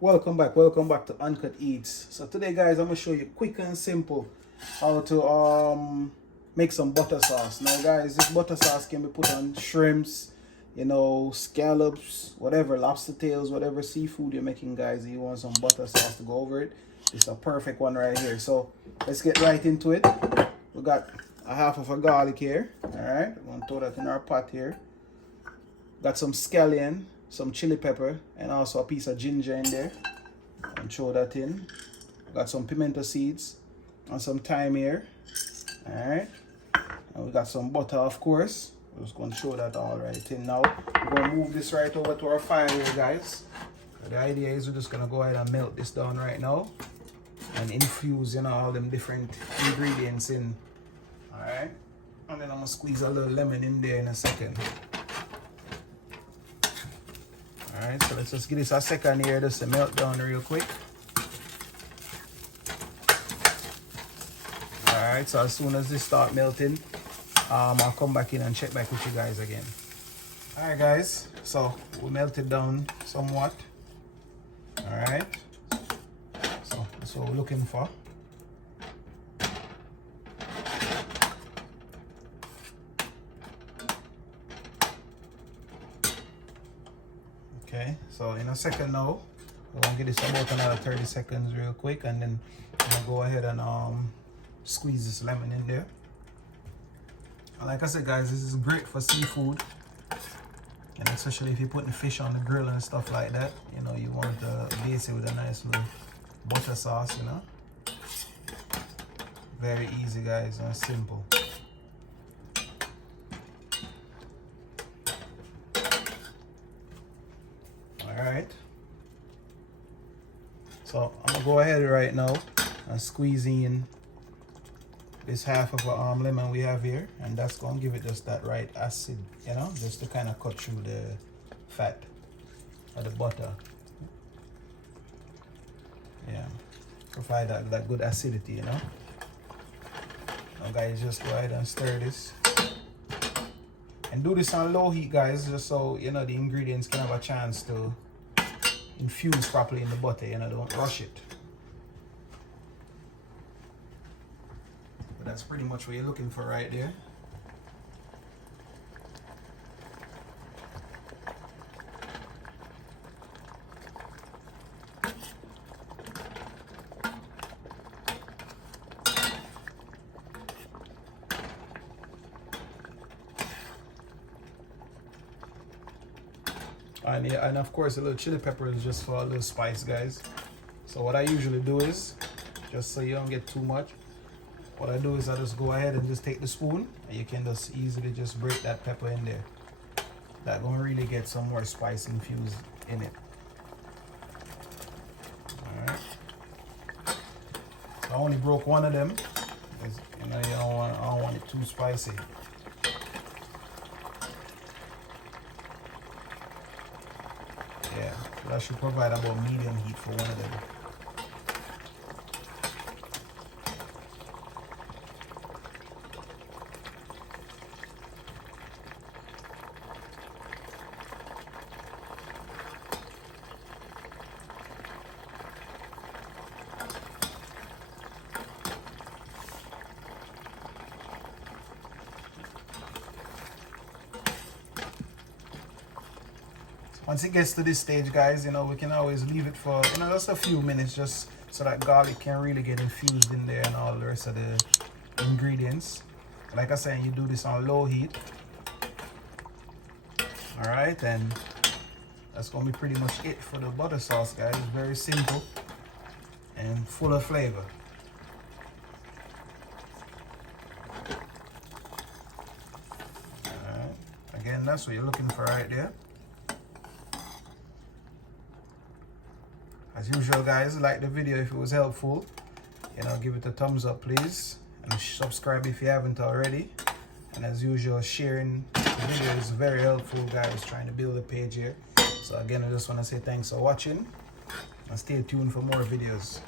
Welcome back to Uncut Eats. So today guys, I'm gonna show you quick and simple how to make some butter sauce. Now guys, this butter sauce can be put on shrimps, scallops, whatever, lobster tails, whatever seafood you're making guys, you want some butter sauce to go over it. It's a perfect one right here. So let's get right into it. We got a half of a garlic here. Alright, we're gonna throw that in our pot here. Got some scallion, some chili pepper, and also a piece of ginger in there. And throw that in. Got some pimento seeds and some thyme here. Alright. And we got some butter, of course. We're just going to throw that all right in now. We're going to move this right over to our fire here, guys. So the idea is we're just going to go ahead and melt this down right now and infuse, all them different ingredients in. Alright. And then I'm going to squeeze a little lemon in there in a second. Alright, so let's just give this a second here just to melt down real quick. Alright, so as soon as this start melting, I'll come back in and check back with you guys again. Alright guys, so we melted down somewhat. Alright, so that's what we're looking for. Okay, so in a second now, we're gonna get this about another 30 seconds real quick, and then I'm gonna go ahead and squeeze this lemon in there. And like I said guys, this is great for seafood, and especially if you're putting fish on the grill and stuff like that, you want to base it with a nice little butter sauce, Very easy guys, and simple. Alright, so I'm gonna go ahead right now and squeeze in this half of a lemon we have here, and that's gonna give it just that right acid, just to kind of cut through the fat of the butter. Yeah, provide that good acidity, Now guys, just go ahead and stir this. And do this on low heat guys, just so the ingredients can have a chance to infuse properly in the butter, don't rush it. But that's pretty much what you're looking for right there. And of course a little chili pepper is just for a little spice guys. So what I usually do is, just so you don't get too much, what I do is I just go ahead and just take the spoon, and you can just easily just break that pepper in there. That gonna really get some more spice infused in it. Alright. So I only broke one of them because I don't want it too spicy. Yeah, so that should provide about medium heat for one of them. Once it gets to this stage guys, we can always leave it for just a few minutes, just so that garlic can really get infused in there and all the rest of the ingredients. Like I said, you do this on low heat. Alright, and that's gonna be pretty much it for the butter sauce guys. It's very simple and full of flavor. Alright, again, that's what you're looking for right there. As usual guys, like the video if it was helpful, give it a thumbs up please, and subscribe if you haven't already. And as usual, sharing the video is very helpful guys, trying to build a page here. So again, I just want to say thanks for watching, and stay tuned for more videos.